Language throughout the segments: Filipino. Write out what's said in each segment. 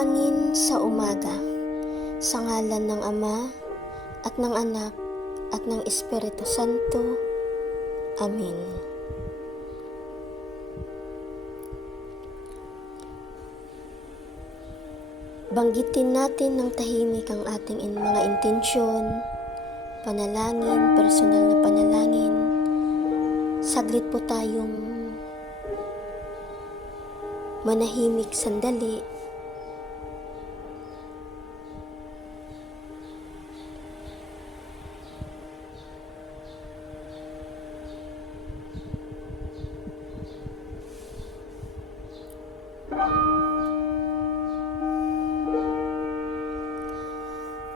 Panalangin sa umaga, sa ngalan ng Ama, at ng Anak, at ng Espiritu Santo. Amen. Banggitin natin ng tahimik ang ating mga intensyon, panalangin, personal na panalangin. Saglit po tayong manahimik sandali.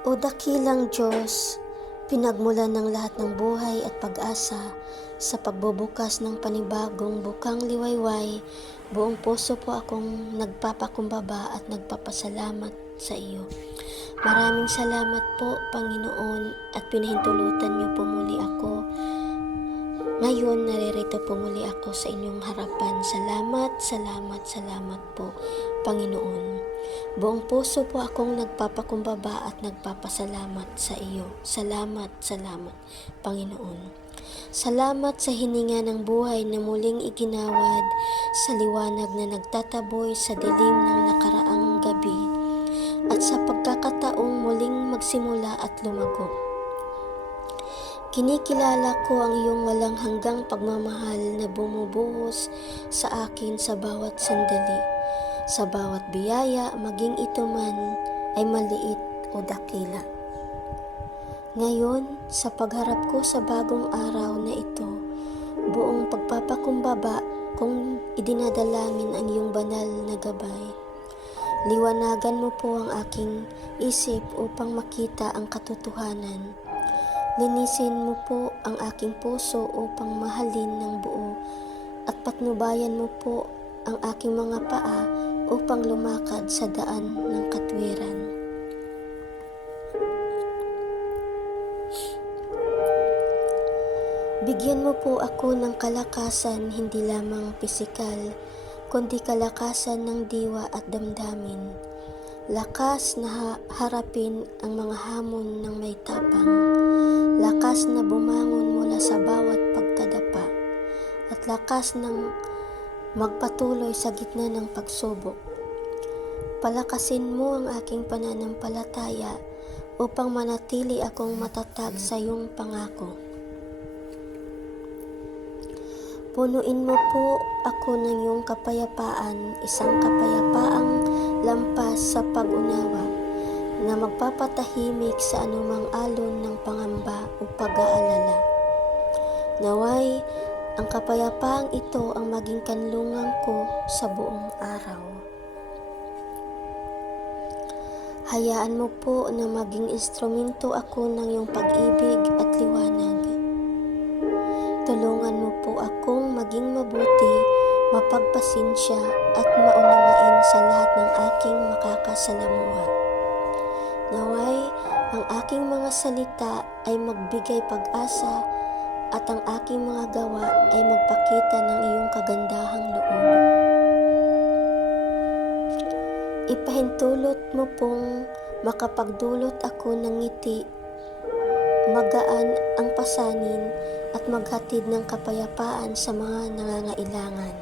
O dakilang Diyos, pinagmulan ng lahat ng buhay at pag-asa sa pagbubukas ng panibagong bukang liwayway, buong puso po akong nagpapakumbaba at nagpapasalamat sa iyo. Maraming salamat po, Panginoon, at pinahintulutan niyo po muli ako. Ngayon, naririto po muli ako sa inyong harapan. Salamat po, Panginoon. Buong puso po akong nagpapakumbaba at nagpapasalamat sa iyo. Salamat, Panginoon. Salamat sa hininga ng buhay na muling iginawad sa liwanag na nagtataboy sa dilim ng nakaraang gabi at sa pagkakataong muling magsimula at lumago. Kinikilala ko ang iyong walang hanggang pagmamahal na bumubuhos sa akin sa bawat sandali, sa bawat biyaya, maging ito man ay maliit o dakila. Ngayon, sa pagharap ko sa bagong araw na ito, buong pagpapakumbaba kung idinadalangin ang iyong banal na gabay. Liwanagan mo po ang aking isip upang makita ang katotohanan. Linisin mo po ang aking puso upang mahalin ng buo at patnubayan mo po ang aking mga paa upang lumakad sa daan ng katwiran. Bigyan mo po ako ng kalakasan, hindi lamang pisikal, kundi kalakasan ng diwa at damdamin. Lakas na harapin ang mga hamon ng may tapang. Lakas na bumangon mula sa bawat pagkadapa. At lakas ng magpatuloy sa gitna ng pagsubok. Palakasin mo ang aking pananampalataya upang manatili akong matatag sa iyong pangako. Punuin mo po ako ng iyong kapayapaan, isang kapayapaang lampas sa pag-unawa na magpapatahimik sa anumang alon ng pangamba o pag-aalala. Naway, ang kapayapaang ito ang maging kanlungan ko sa buong araw. Hayaan mo po na maging instrumento ako ng iyong pag-ibig at liwanag. Tulungan mo po akong maging mabuti, mapagpasensya at maunawain sa lahat ng aking makakasalamuha. Naway, ang aking mga salita ay magbigay pag-asa at ang aking mga gawa ay magpakita ng iyong kagandahang loob. Ipahintulot mo pong makapagdulot ako ng ngiti, magaan ang pasanin at maghatid ng kapayapaan sa mga nangangailangan.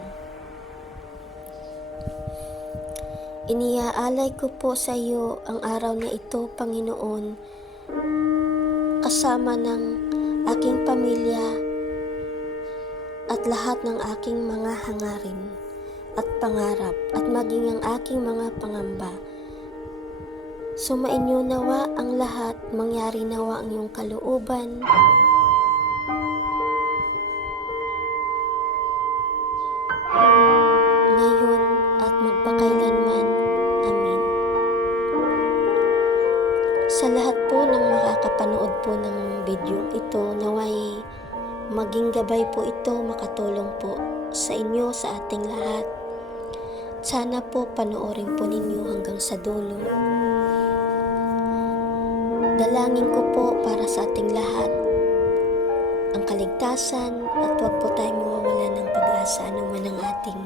Iniaalay ko po sa iyo ang araw na ito, Panginoon, kasama ng aking pamilya at lahat ng aking mga hangarin at pangarap at maging ang aking mga pangamba. Sumainyo nawa ang lahat, mangyari nawa ang iyong kalooban. Ngayon at magpakailanman. Amen. Sa lahat po ng makakapanood po ng video ito, naway maging gabay po ito, makatulong po sa inyo, sa ating lahat. Sana po panoorin po ninyo hanggang sa dulo. Dalangin ko po para sa ating lahat ang kaligtasan at huwag po tayong mawawala ng pag-asa anuman ang ating